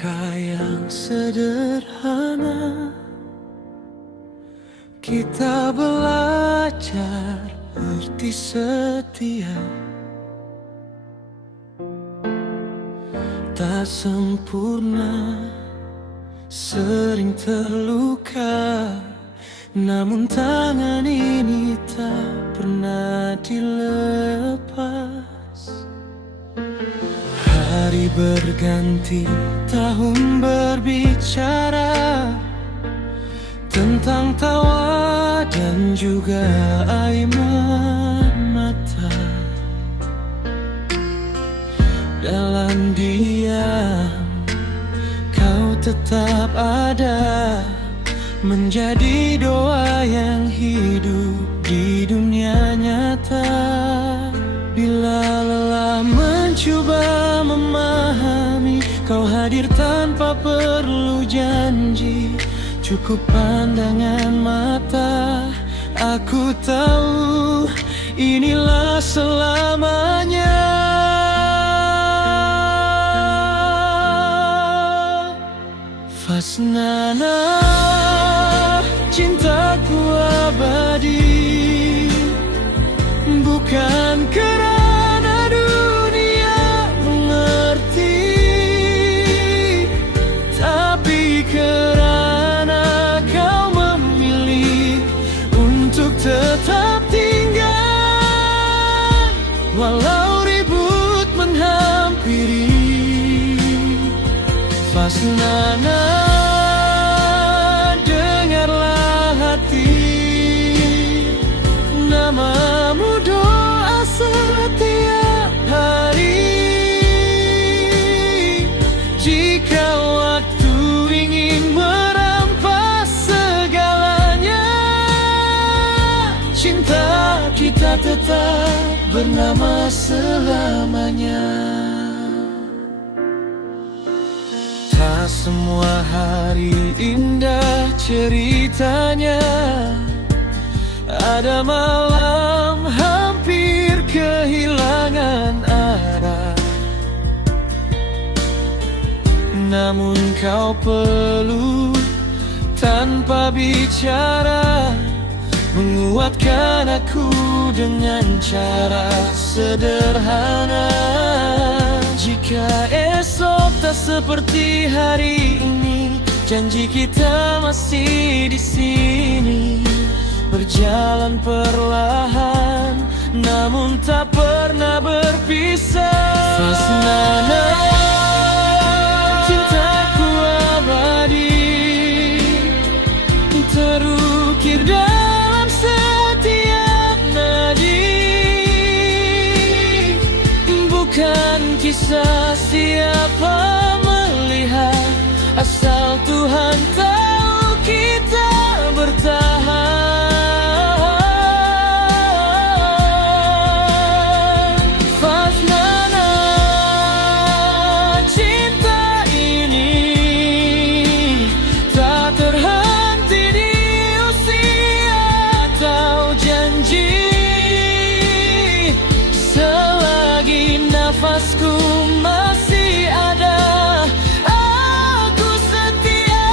langkah yang sederhana, kita belajar arti setia. Tak sempurna, sering terluka, namun tangan ini tak pernah dilepas. Hari berganti, tahun berbicara tentang tawa dan juga air mata. Dalam diam, kau tetap ada, menjadi doa yang hidup di dunia nyata. Bila lelah mencoba memahami, kau hadir tanpa perlu janji, cukup pandangan mata. Aku tahu inilah selamanya. Fasnana, cintaku abadi, bukan karena dunia mengerti, tapi karena kau memilih untuk tetap tinggal, walau ribut menghampiri. Fasnana, dengarlah hati, namamu doa setiap hari. Jika waktu ingin merampas segalanya, cinta kita tetap bernama selamanya. Tak semua hari indah ceritanya, ada malam hampir kehilangan arah, namun kau peluk tanpa bicara, menguatkan aku dengan cara sederhana. Jika esok tak seperti hari ini, janji kita masih di sini, berjalan perlahan, namun tak pernah berpisah. Fasnana, cintaku abadi, terukir dalam setiap nadi, bukan kisah siapa melihat, asal Tuhan tahu kita bertahan. Fasnana, cinta ini tak terhenti di usia atau janji. Selagi nafasku masih ada, aku setia,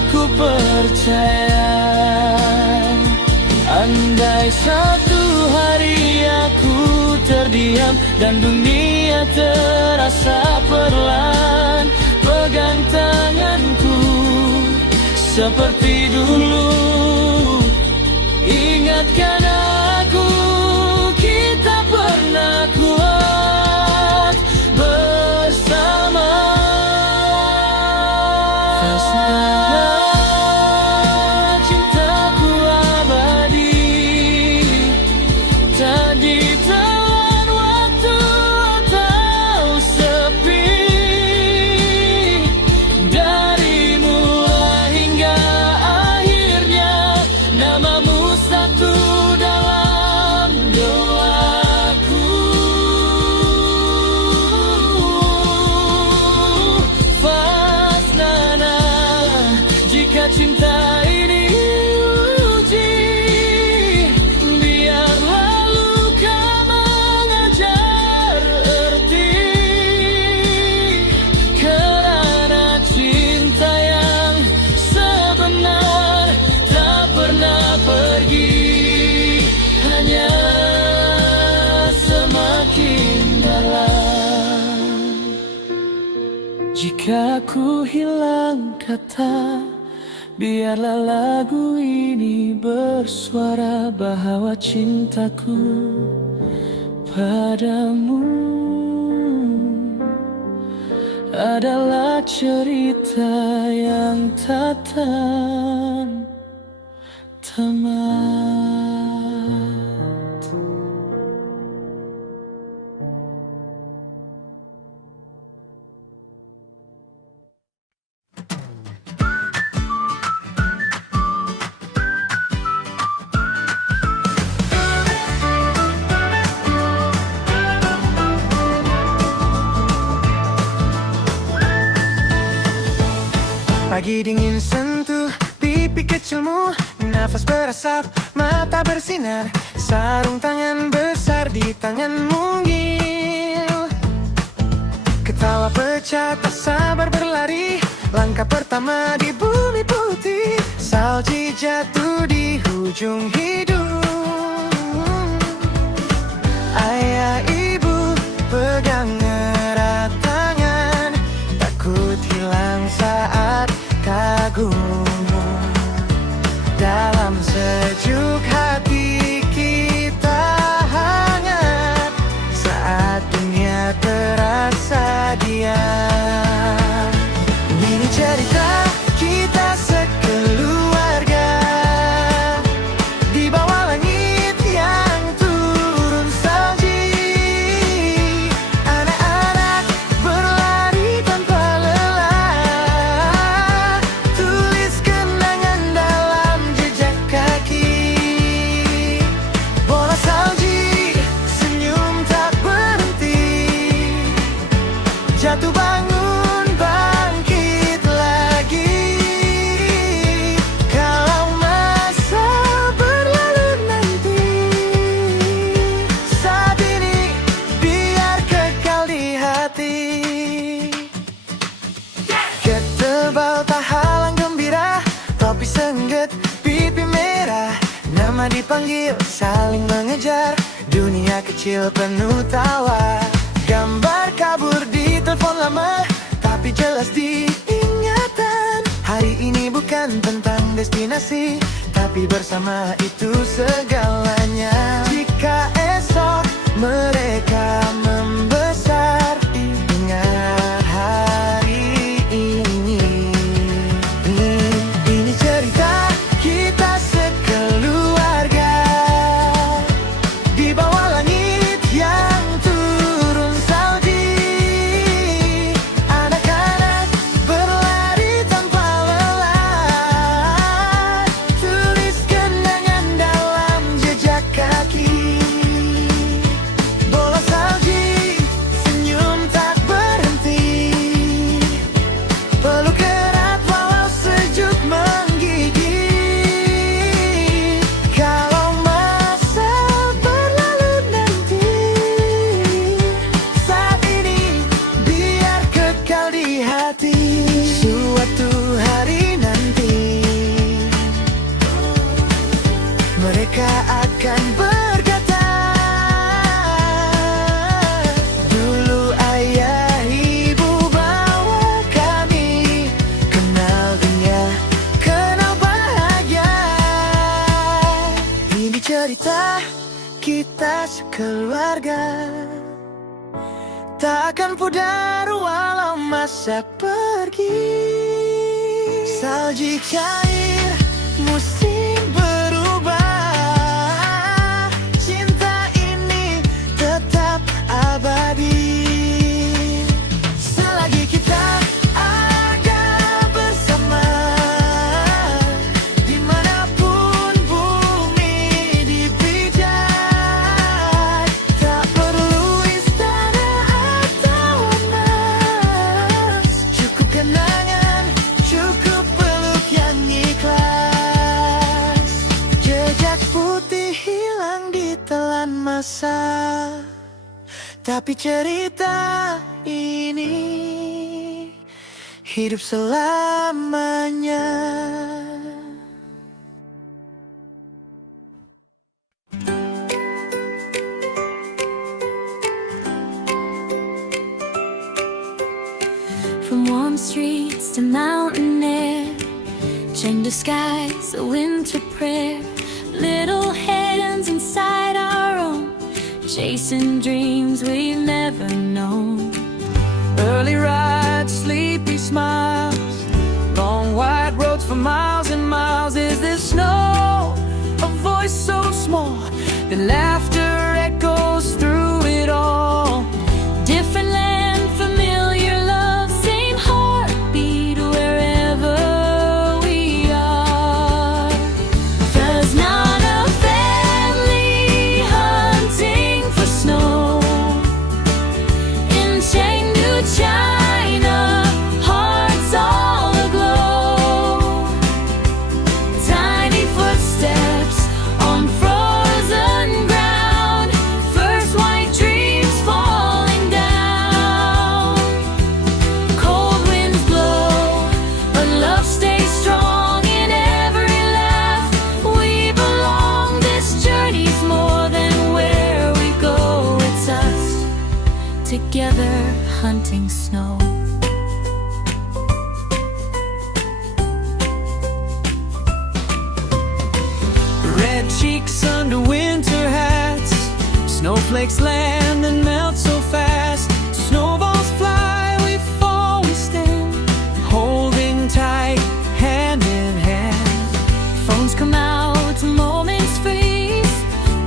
aku percaya. Andai satu hari aku terdiam dan dunia terasa perlahan, pegang tanganku seperti dulu, ingatkan aku, kita pernah kuat bersama. Fasnana, cintaku abadi, tak ditelan waktu atau sepi, dari mula hingga akhirnya, namamu satu dalam doaku. Fasnana, jika cinta ini uji, biarlah luka mengajar erti. Jika ku hilang kata, biarlah lagu ini bersuara bahwa cintaku padamu adalah cerita yang tak tamat. Pagi dingin sentuh pipi kecilmu, nafas berasap, mata bersinar, sarung tangan besar di tangan mungil. Ketawa pecah tak sabar berlari, langkah pertama di bumi putih, salji jatuh di ujung hidung. Ayah ibu pegang erat tangan, takut hilang saat kagummu. Dalam sejuk hati kita hangat saat dunia terasa diam. Ini cerita kita sekeluarga di bawah langit yang turun salji. Anak-anak berlari tanpa lelah, tulis kenangan dalam jejak kaki. Bola salji, senyum tak berhenti, jatuh bangun bangkit lagi. Kalau masa berlalu nanti, saat ini biar kekal di hati. Ketebal tak halang gembira, topi sengget, pipi merah, nama dipanggil saling mengejar, dunia kecil penuh tawa. Gambar kabur di telepon lama, tapi jelas di ingatan. Hari ini bukan tentang destinasi, tapi bersama itu segalanya. Jika esok mereka membesar, ingat hari ini. Ini cerita kita sekeluarga di bawah langit yang turun salji. Anak-anak berlari tanpa lelah, tulis kenangan dalam jejak kaki. Bola salji, senyum tak berhenti, peluk erat walau sejuk menggigit. Kalau masa berlalu nanti, saat ini biar kekal di hati. Suatu hari nanti mereka akan berkata, dulu ayah ibu bawa kami kenal dunia, kenal bahagia. Ini cerita kita sekeluarga, tak akan pudar walau masa pergi. Salji cair, musim berubah, cinta ini tetap abadi. Selagi kita ada bersama, dimanapun bumi dipijak, tak perlu istana atau emas, cukup kenangan, cukup peluk yang ikhlas. Jejak putih hilang ditelan masa, tapi cerita ini hidup selamanya. From warm streets to mountain air, Chengdu skies, a winter prayer. Little hands inside our own, chasing dreams we've never known. Early rides, sleepy smiles, long white roads for miles and miles. Is there snow? A voice so small, the laughter echoes through it all. Different land, familiar love, same heartbeat wherever we are. There's not a family hunting for snow in Chengdu, China, hearts all aglow. Tiny footsteps on frozen ground, first white dreams falling down. Cold winds blow, but love stays strong in every laugh. We belong, this journey's more than where we go. It's us, together hunting snow. Red cheeks under winter hats, snowflakes land and melt so fast. Snowballs fly, we fall, we stand, holding tight, hand in hand. Phones come out, moments freeze,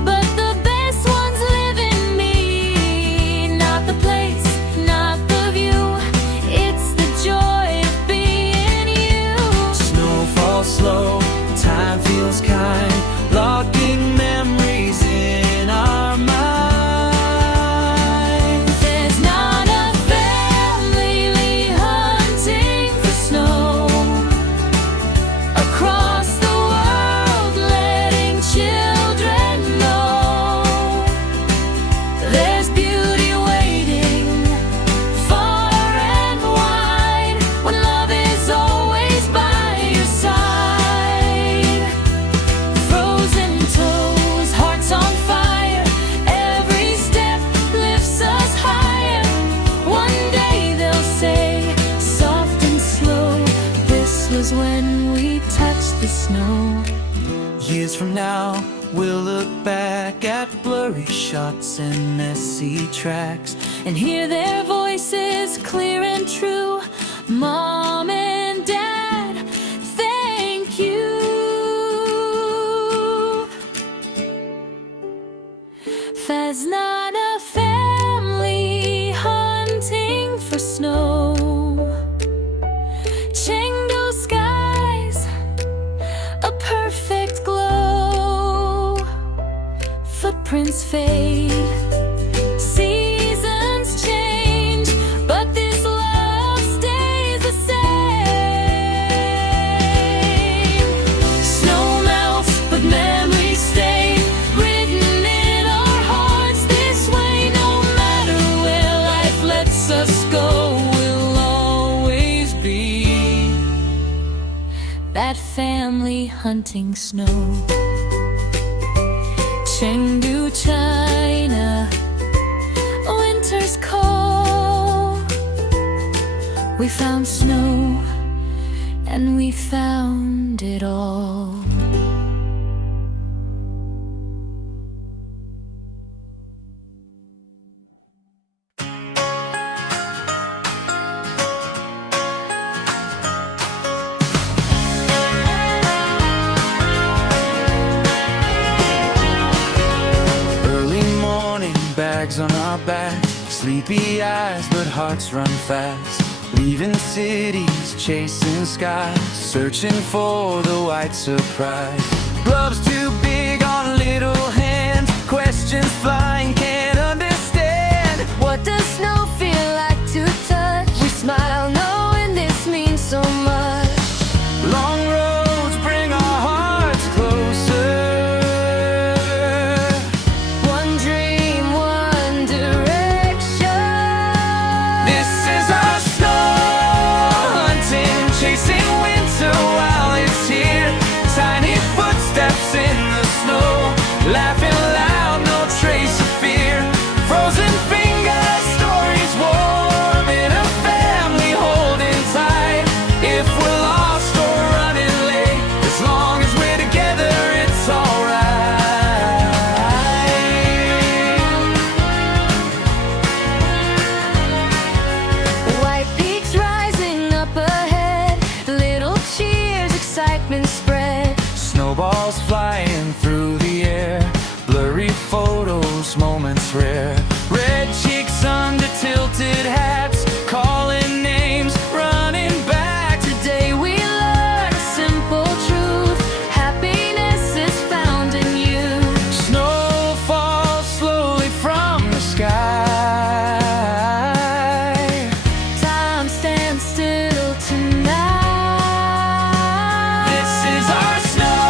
but the best ones live in me. Not the place, not the view, it's the joy of being you. Snow falls slow, time feels kind, locking memories in our minds. There's not a family hunting for snow across the world, letting children know there's beauty waiting far and wide when love is always by your side. Frozen toes, hearts on fire, every step lifts us higher. One day they'll say, soft and slow, this was when we touched the snow. Years from now, we'll look back at blurry shots and messy tracks. And hear their voices clear and true. Mom and Dad, thank you. There's not a family hunting for snow. Chengdu skies, a perfect glow. Footprints fade, seasons change, but this love stays the same. Snow melts, but memories stay, written in our hearts this way. No matter where life lets us go, we'll always be that family hunting snow. Chengdu, China, winter's cold. We found snow and we found it all. Early morning, bags on our back, sleepy eyes, but hearts run fast. Leaving cities, chasing skies, searching for the white surprise. Gloves too big on little hands, questions flying, can't understand. What does snow feel like to touch? We smile knowing this means so much. Long roads bring our hearts closer. One dream, one direction. This is our snow hunting, chasing winter while it's here. Tiny footsteps in the most moments rare. Red cheeks under tilted hats, calling names, running back. Today we learn a simple truth. Happiness is found in you. Snow falls slowly from the sky. Time stands still tonight. This is our snow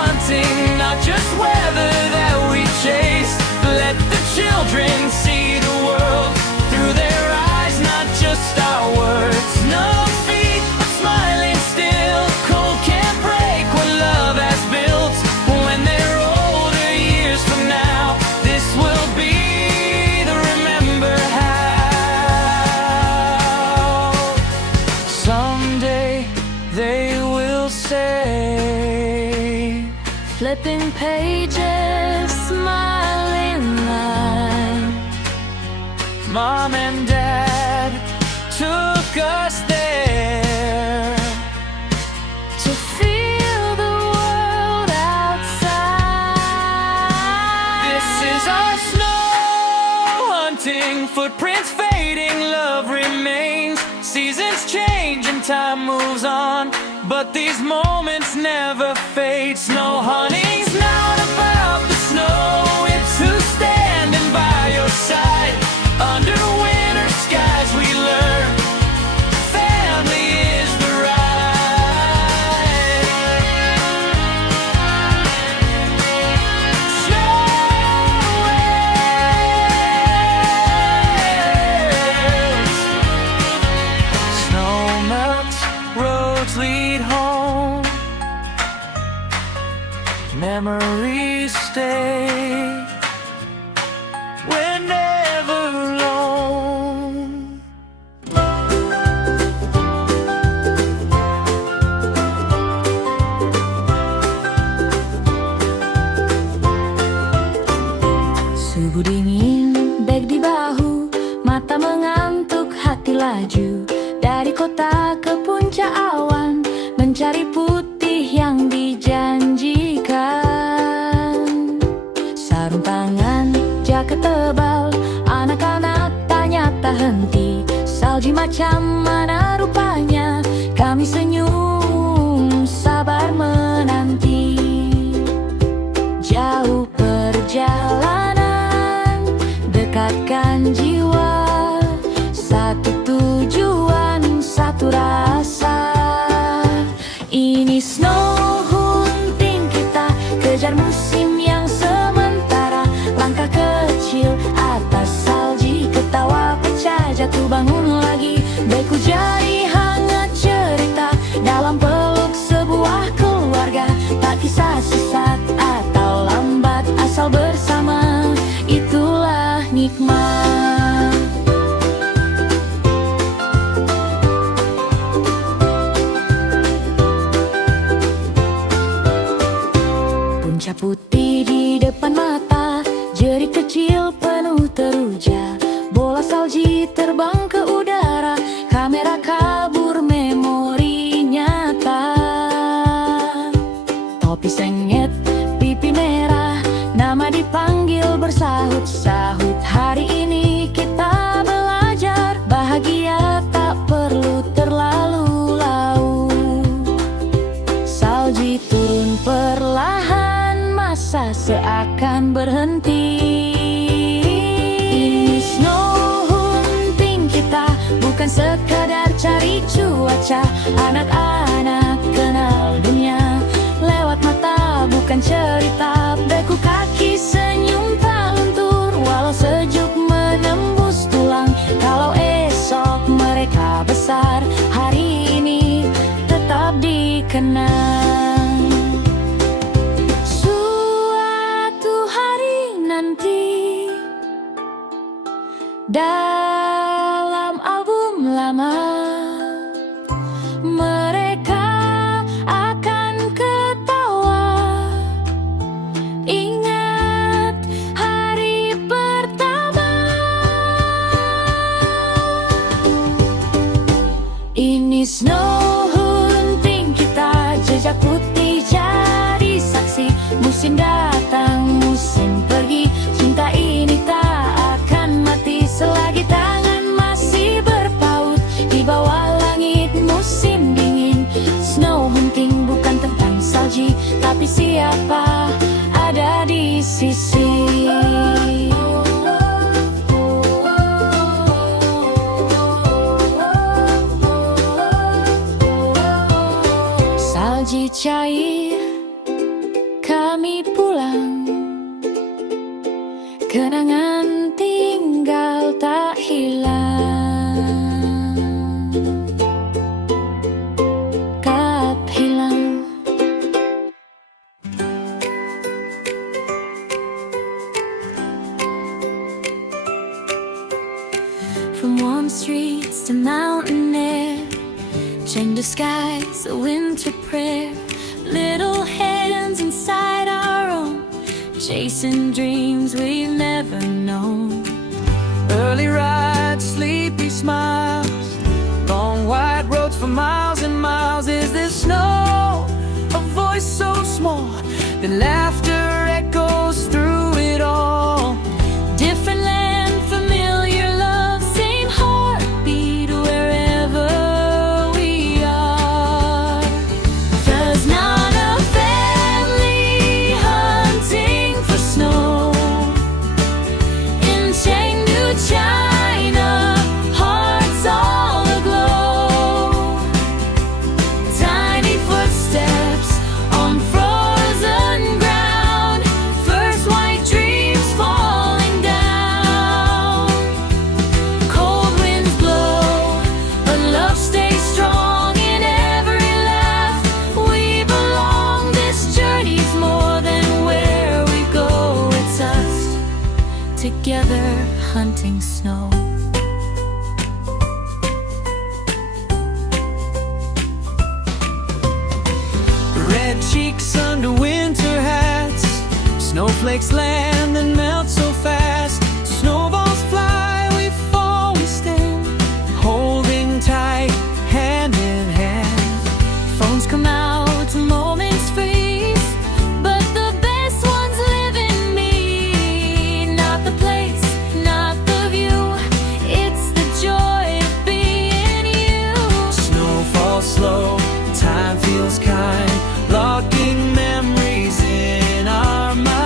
hunting, not just weather that we chase. Let the children see the world through their eyes, not just our words. No feet, but smiling still. Cold can't break what love has built. When they're older, years from now, this will be the remember how. Someday they will say, Flipping pages, smiling line. Mom and Dad took us there To feel the world outside. This is our snow hunting, footprints fading, love remains. Seasons change and time moves on, but these moments never fade. Snow hunting's not about the snow, it's who's standing by your side. Under winter skies we learn family is the ride. Snow Snow melts, roads lead home. Memories stay. We're never alone. Suhu dingin, bag di bahu, mata mengantuk, hati laju. Dari kota ke puncak awan, mencari putih yang dijanjikan. Sarung tangan, jaket tebal, anak-anak tanya tak henti. Salji macam mana rupanya, kami senyum, sabar menanti. Jauh perjalanan, dekatkan jiwa. Satu tujuan, satu rasa. Ini snow hunting kita, kejar musim yang sementara. Langkah kecil atas salji, ketawa pecah, jatuh bangun lagi. Beku jari hangat cerita, dalam peluk sebuah keluarga. Tak kisah sesat atau lambat, asal bersama, itulah nikmat. Puncak putih di depan mata, jerit kecil penuh teruja. Bola salji terbang ke udara, kamera kabur, memori nyata. Topi sengit, pipi merah, nama dipanggil bersahut-sahut. Hari ini kita belajar, bahagia tak perlu terlalu laut. Salji turun perlahan, masa seakan berhenti. Ini snow hunting kita, bukan sekadar cari cuaca. Anak-anak kenal dunia lewat mata, bukan cerita. Beku kaki, senyum tak luntur, walau sejuk menembus tulang. Kalau esok mereka besar, hari ini tetap dikenang. Suatu hari nanti, dalam album lama, mereka akan ketawa. Ingat hari pertama. Ini snow hunting kita, jejak putih jadi saksi. Musim datang, musim pergi, Salji cair, kami pulang. Kenangan tinggal tak hilang. Kap hilang. From warm streets to mountain air, Chengdu skies, a winter prayer. Little hands inside our own, chasing dreams we've never known. Early rides, sleepy smiles, long white roads for miles and miles. Is there snow? A voice so small that laughter echoes through it all. Different land, familiar love, same heartbeat wherever we are. There's not a family hunting for snow in Chengdu, China, hearts all aglow. Tiny footsteps on frozen ground, first white dreams falling down. Cold winds blow, but love stays strong in every laugh. We belong, this journey's more than where we go. It's us, together hunting snow. Red cheeks under winter hats, snowflakes land and melt so fast. Snowballs fly, we fall, we stand, holding tight, hand in hand. Phones come out, moments freeze, but the best ones live in me. Not the place, not the view, it's the joy of being you. Snow falls slow, time feels kind, locking memories in our minds.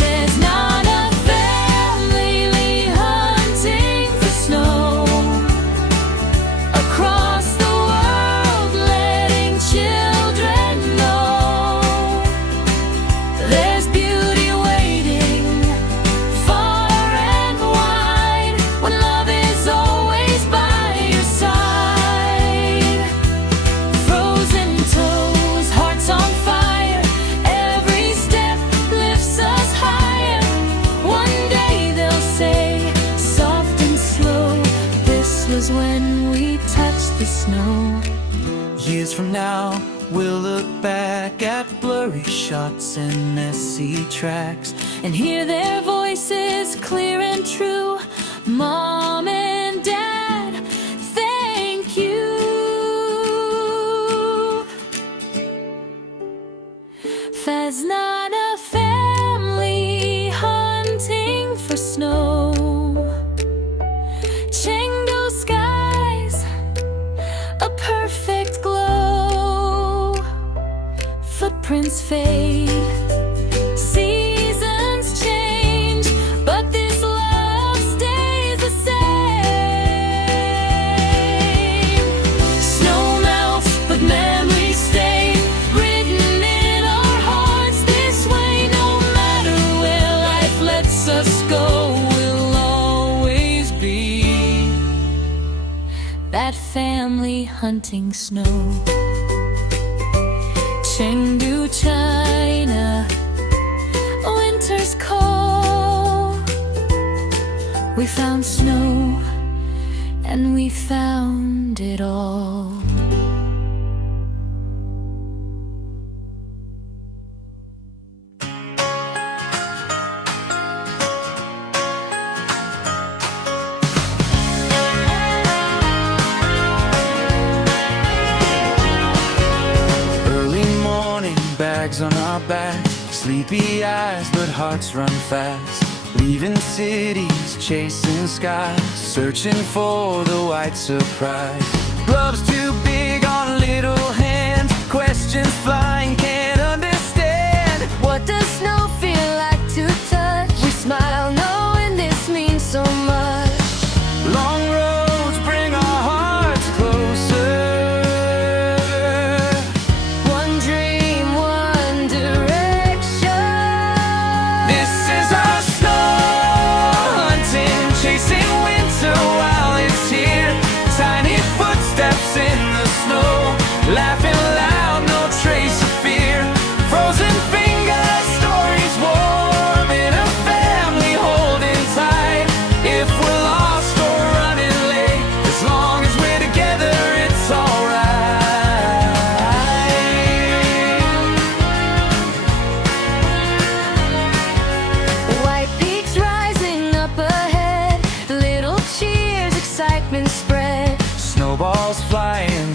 There's not a family hunting for snow across the world, letting children know there's beauty waiting far and wide when love is always by your side. Frozen toes, hearts on fire, every step lifts us higher. One day they'll say, soft and slow, this was when we touched the snow. Years from now, we'll look back at blurry shots and messy tracks. And hear their voices clear and true. Mom and Dad, thank you. There's not a family hunting for snow. Chengdu skies, a perfect glow. Footprints fade, seasons change, but this love stays the same. Snow melts, but memories stay written in our hearts this way. No matter where life lets us go, we'll always be that family hunting snow. Chengdu, China, winter's cold. We found snow and we found it all. Early morning, bags on our back, sleepy eyes, but hearts run fast. Leaving cities, chasing skies, searching for the white surprise. Gloves too big on little hands, questions flying, can't understand. What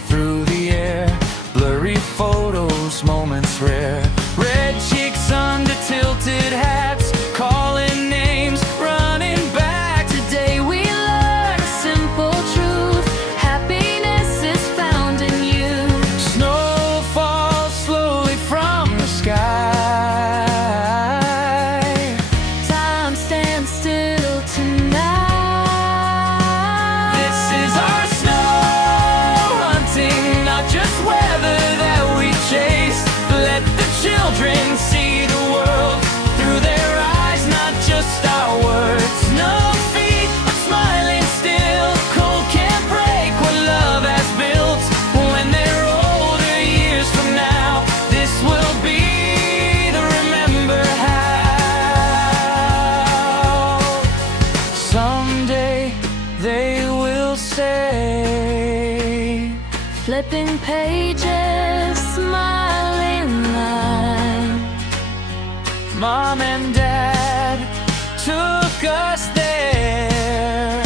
through the air. Blurry photos, moments rare. Red cheeks under tilted hats, calling names, running back. Today we learn a simple truth. Happiness is found in you. Snow falls slowly from the sky. Time stands still tonight. This is our snow hunting, not just weather that we chase. Let the children see the world through their eyes, not just our words. No feet, but smiling still. Cold can't break what love has built. When they're older, years from now, this will be the remember how. Someday they will say, Flipping pages, smiling line. Mom and Dad took us there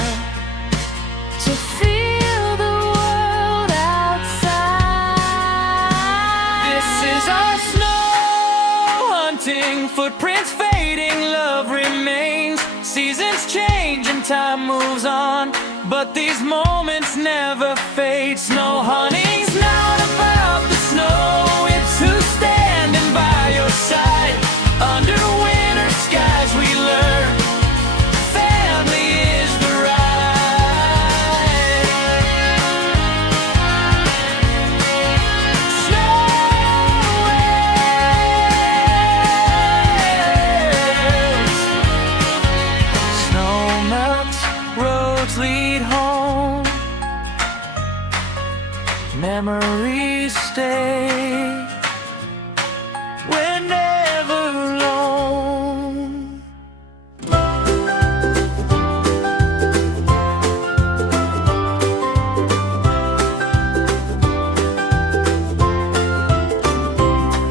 To feel the world outside. This is our snow hunting, footprints fading, love remains. Seasons change and time moves on, but these moments never fade. Snow hunting's not about the snow, it's who's standing by your side. Under winter skies we learn family is the ride. Snow waves. Snow melts, roads lead home. Memories stay. We're never alone.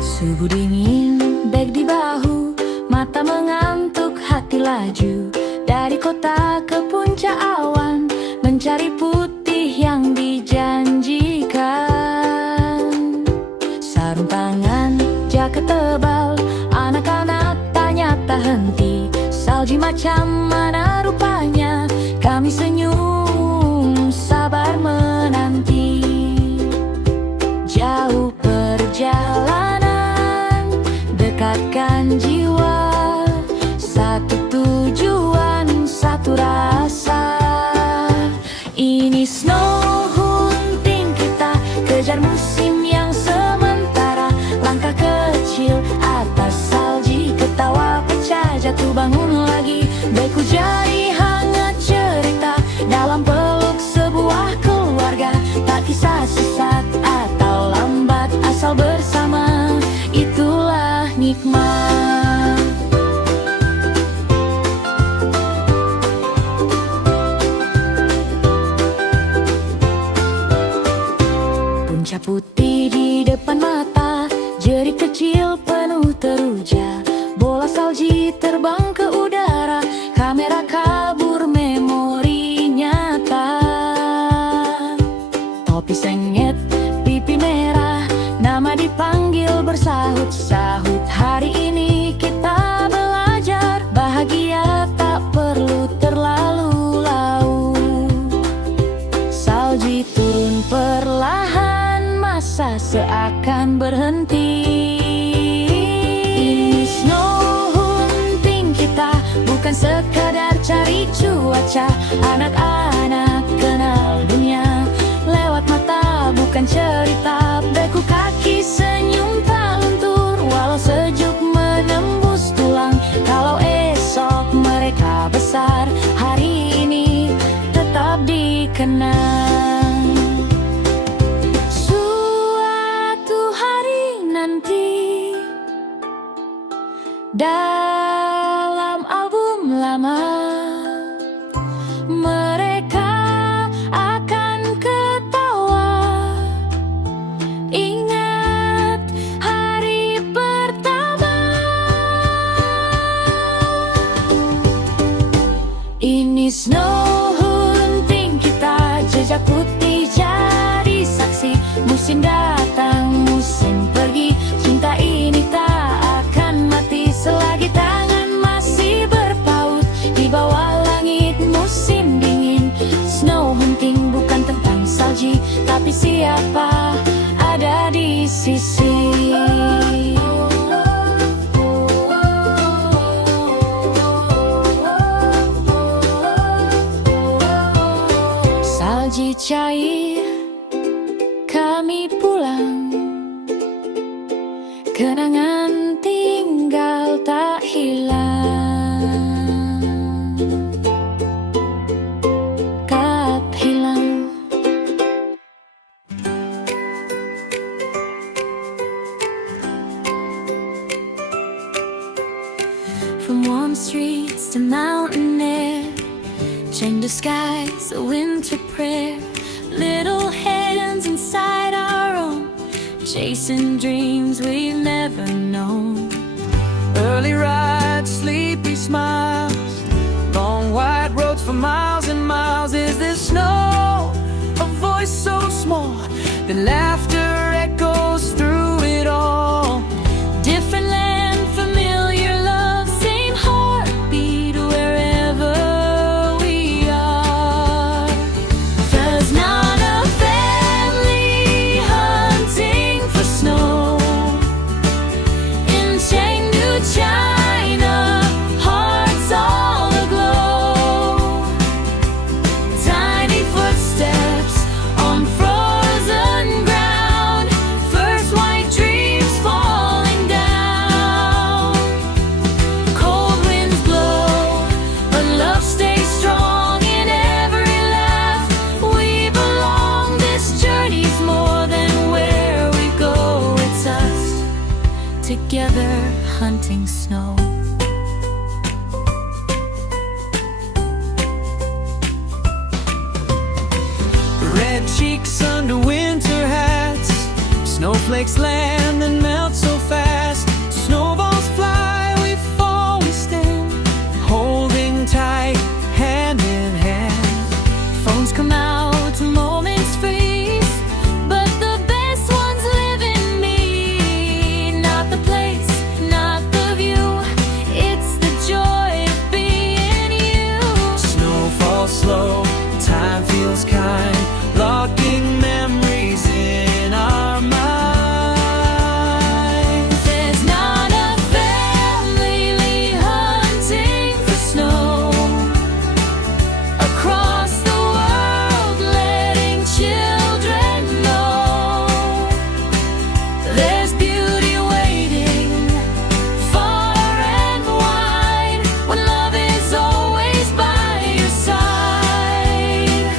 Suhu dingin, bag di bahu, mata mengantuk, hati laju. Dari kota ke puncak awan, mencari putih yang dijanjikan. Sarung tangan, jaket tebal, anak-anak tanya tak henti. Salji macam mana rupanya, kami senyum, sabar menanti. Jauh perjalanan, dekatkan jiwa. Satu tujuan, satu rasa. Ini snow hunting kita, kejar musim yang sementara. Langkah kecil atas salji, ketawa pecah, jatuh bangun lagi. Beku jadi hangat cerita, dalam peluk sebuah keluarga. Tak kisah sesat atau lambat, asal bersama, itulah nikmat. Puncak putih di depan mata, jeri kecil penuh teruja. Bola salji terbang ke udara, kamera kabur memori nyata. Topi sengit, pipi merah, nama dipanggil bersahut-sahut. Hari ini kita belajar, bahagia tak perlu terlalu laut. Salji turun perlahan, masa seakan berhenti. Ini snow hunting kita, bukan sekadar cari cuaca. Anak-anak kenal dunia lewat mata, bukan cerita. Beku kaki, senyum tak luntur, walau sejuk menembus tulang. Kalau esok mereka besar, hari ini tetap dikenang. Suatu hari nanti, dalam album lama, mereka akan ketawa. Ingat hari pertama. Ini snow hunting kita, jejak putih jadi saksi. from warm streets to mountain air, chained to skies, a winter prayer. Little hands inside our own, chasing dreams we've never known. Early rides, sleepy smiles, long white roads for miles and miles. Is there snow? A voice so small that laughter echoes through it all. Different land, familiar love, same heartbeat wherever we are. There's not a family hunting for snow in Chengdu, China, hearts all aglow. Tiny footsteps on frozen ground, first white dreams falling down. Cold winds blow, but love stays strong in every laugh. We belong, this journey's more than where we go. It's us, together hunting snow. Red cheeks under winter hats, snowflakes land and melt so fast. Snowballs fly, we fall, we stand, holding tight, hand in hand. Phones come out, moments freeze, but the best ones live in me. Not the place, not the view, it's the joy of being you. Snow falls slow, time feels kind, locking memories in our minds. There's not a family hunting for snow across the world, letting children know there's beauty waiting far and wide when love is always by your side.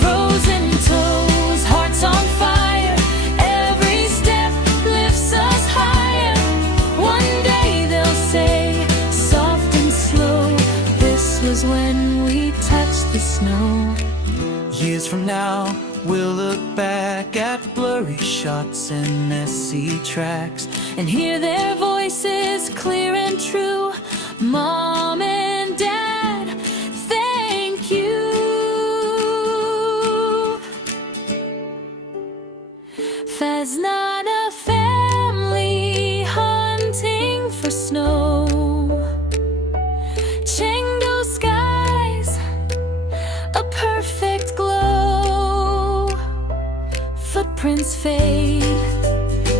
Frozen toes, hearts on fire, every step lifts us higher. One day they'll say, soft and slow, this was when we touched the snow. Years from now, we'll look back at blurry shots and messy tracks. And hear their voices clear and true. Mom and Dad, thank you. There's not a family hunting for snow. Chengdu skies, a perfect glow. Footprints fade,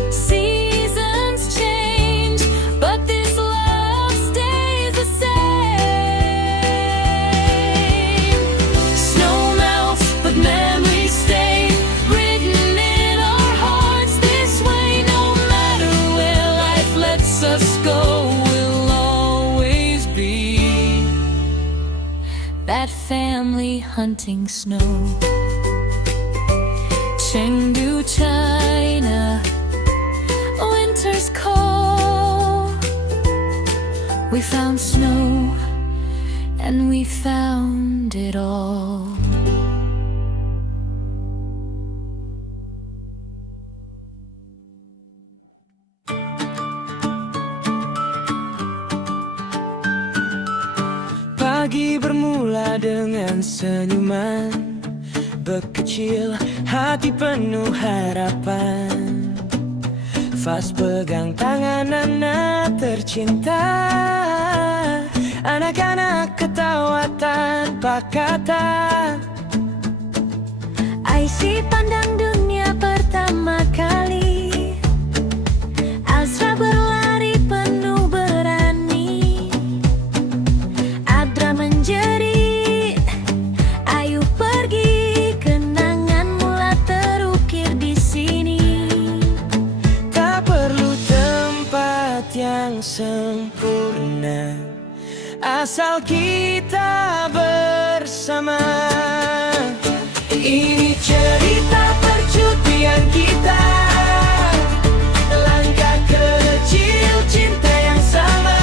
seasons change, but this love stays the same. Snow melts, but memories stay, written in our hearts this way. No matter where life lets us go, we'll always be that family hunting snow. Chengdu, China, winter's cold. We found snow, and we found it all. Pagi bermula dengan senyuman, bekecil hati penuh harapan. Fas pegang tangan anak tercinta, anak-anak ketawa tanpa kata. Aisyah pandang dunia pertama kali, Azra berlari penuh berani, Adra menjerit, Ayu pergi, kenangan mula terukir di sini. Tak perlu tempat yang sempurna, asal kita bersama. Ini cerita percutian kita, langkah kecil cinta yang sama.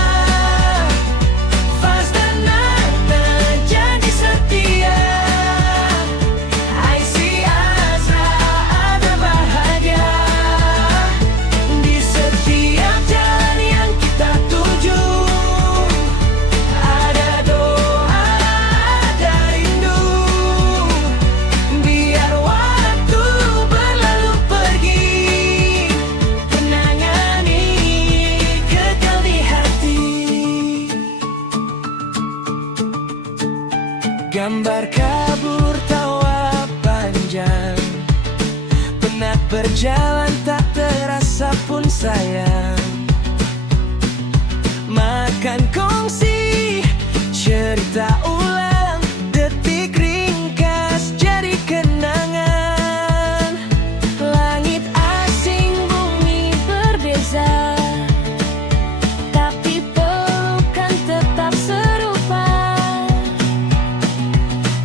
Gambar kabur tawa panjang, penat berjalan tak terasa pun sayang. Makan kongsi, cerita ulang, detik ringkas jadi kenangan. Langit asing, bumi berbeza, tapi pelukan tetap serupa.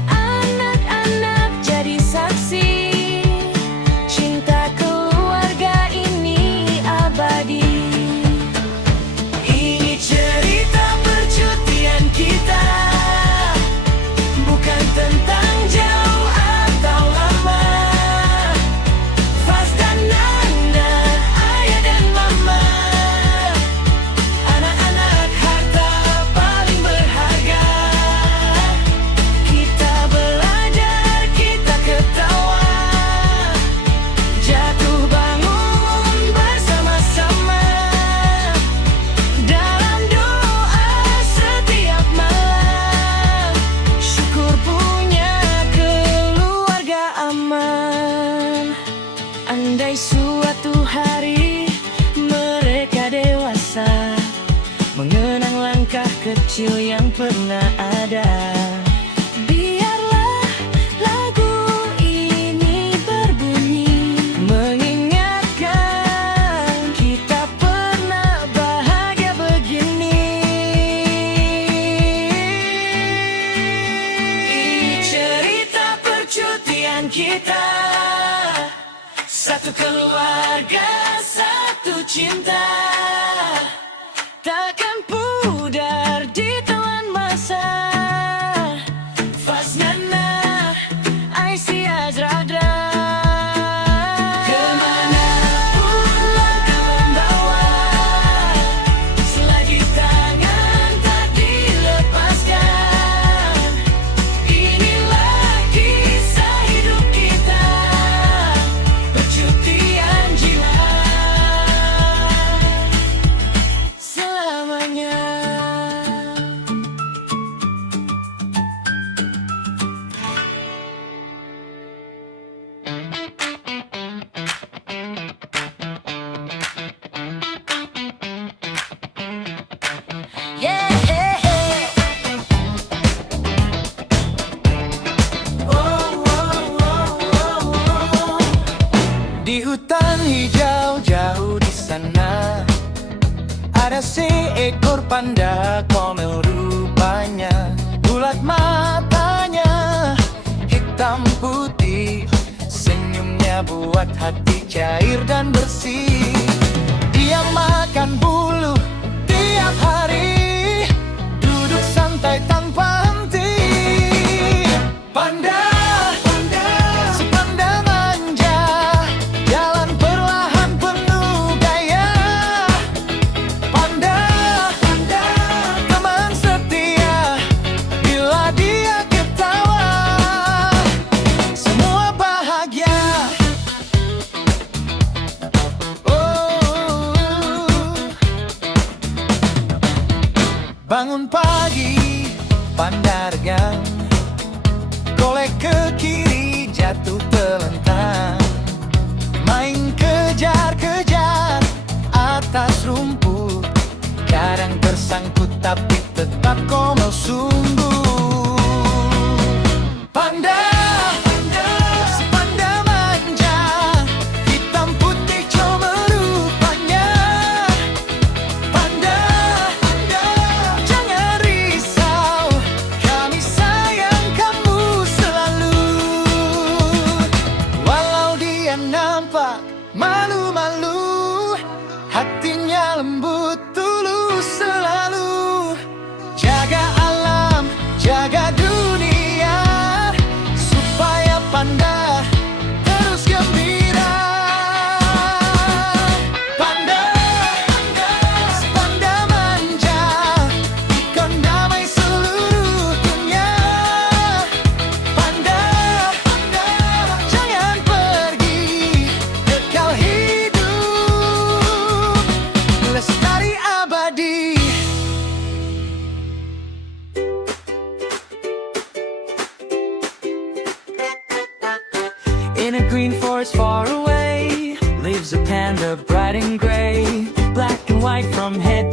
Anak-anak jadi saksi, cinta keluarga ini abadi. Ini cerita percutian kita, bukan tentang jauh atau lama. Faz dan Nana, ayah dan mama, anak-anak harta paling berharga. Kita belajar, kita ketawa, jatuh bangun bersama-sama, dalam doa setiap malam. Syukur punya keluarga aman. Andai suatu hari mereka dewasa, mengenang langkah kecil yang pernah ada. Biarlah lagu ini berbunyi, Mengingatkan kita pernah bahagia begini. Ini cerita percutian kita, satu keluarga, satu cinta, takkan pudar ditelan masa. Faz Nana, Aisyah Azradra, kemanapun langkah membawa, selagi tangan tak dilepaskan. Inilah kisah hidup kita, percutian jiwa selamanya. yeah. Di hutan hijau jauh di sana, ada seekor panda komel rupanya. Bulat matanya, hitam putih, senyumnya buat hati cair dan bersih. Dia makan bulu tiap hari, duduk santai tanpa henti. Panda, si panda manja, jalan perlahan penuh gaya. Panda, teman setia, bila dia ketawa, semua bahagia. Oh, bangun pagi, panda regang, golek ke kiri, jatuh telentang, main kejar-kejar atas rumput, kadang tersangkut tapi tetap komel sungguh. Panda, si panda manja, hitam putih comel rupanya. Panda, jangan risau, kami sayang kamu selalu. Walau dia nampak malu-malu, hatinya lembut tulus selalu. Jaga alam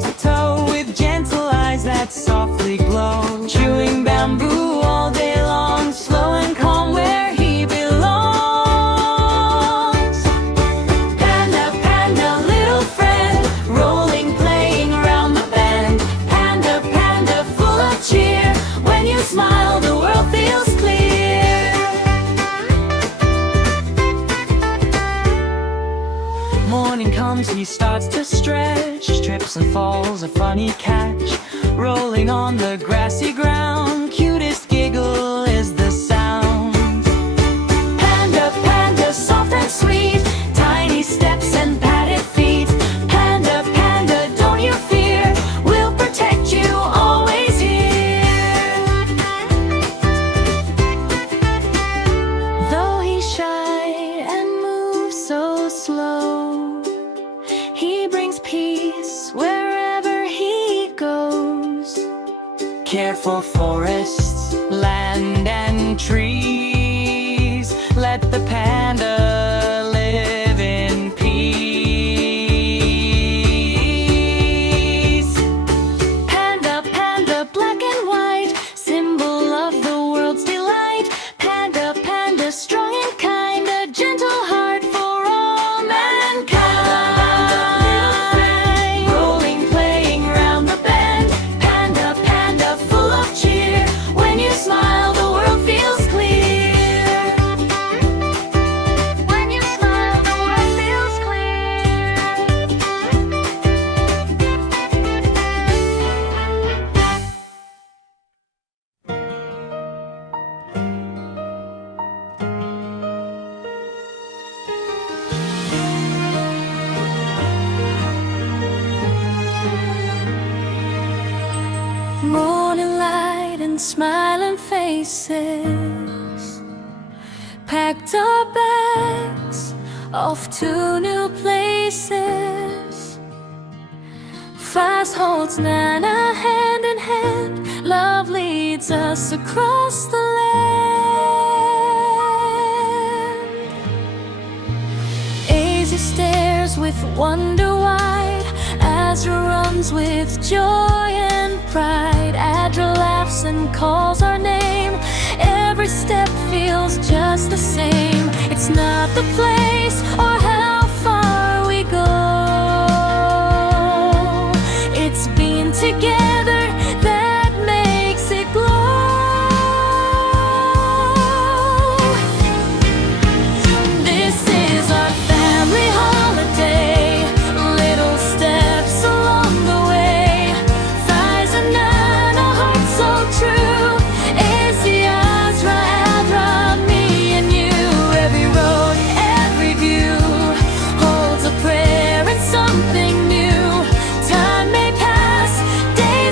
to toe with gentle eyes that softly glow. Chewing bamboo all day long, slow and calm where he belongs. Panda, panda, little friend, rolling, playing around the bend. Panda, panda, full of cheer. When you smile, the world feels clear. Morning comes, he starts to stretch, trips and falls, a funny catch. Rolling on the grassy ground, cutest giggle is the sound. Panda, panda, soft and sweet, tiny steps and padded feet. Panda, panda, don't you fear, we'll protect you, always here. Though he's shy and moves so slow, he brings peace wherever he goes. Care for forests, land and trees. Let the panda live in peace. Panda, panda, black and white, symbol of the world's delight. Panda, panda, strong and kind, a gentle heart for all mankind. Rolling, playing round the bend. Panda, panda, full of cheer. When you smile, the world feels clear. When you smile, the world feels clear. Morning light and smiling faces, packed our bags off to new places. Fast holds Nana hand in hand, love leads us across the land. Asia stares with wonder wide, Azra runs with joy and pride. Adra laughs and calls our name, every step feels just the same. It's not the place or how far we go, it's being together that makes it glow. This is our family holiday, little steps along the way. Thighs and Nana, heart so true. Izzy, Azra, Adra, me and you. Every road, every view holds a prayer and something new. Time may pass, days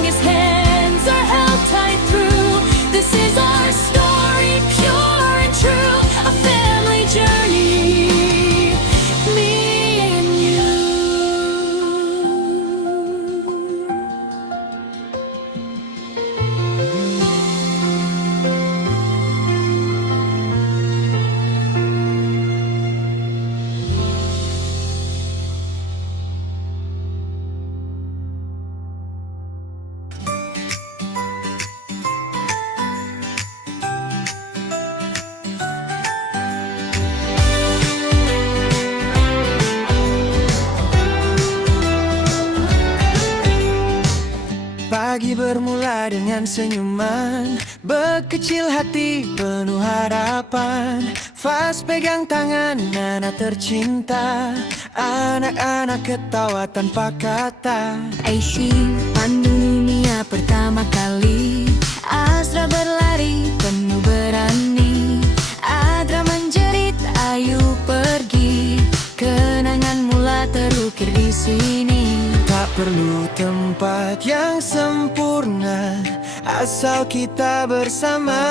long as hands are held tight through. This is our story, pure and true, a family journey, me and you. Pagi bermula dengan senyuman, bekecil hati penuh harapan. Fas pegang tangan anak tercinta, anak-anak ketawa tanpa kata. Aishi pandu dunia pertama kali, Azra berlari penuh berani, Adra menjerit ayo pergi, kenangan mula terukir di sini. Tak perlu tempat yang sempurna, asal kita bersama.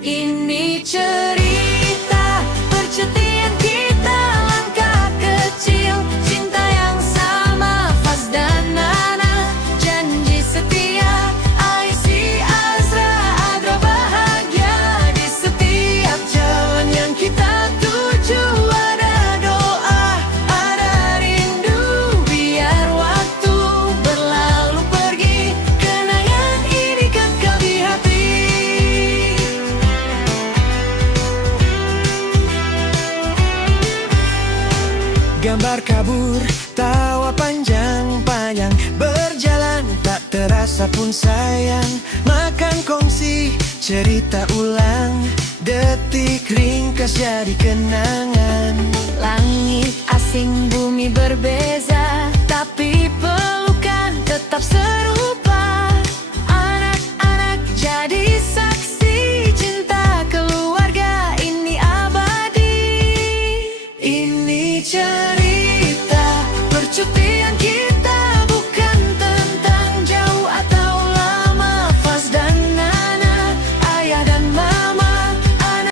Ini cerita percetian kita, langkah kecil, cinta yang sama, Faz dan Nana, janji setia, Aishi, Azra, Adra bahagia di setiap jalan yang kita tuju. Ada doa, ada rindu, biar waktu berlalu pergi, kenangan ini kekal di hati. Gambar kabur, tawa panjang-panjang, berjalan tak terasa pun sayang. Makan kongsi, cerita ulang, detik ringkas jadi kenangan. Langit asing, bumi berbeza, tapi pelukan tetap serupa.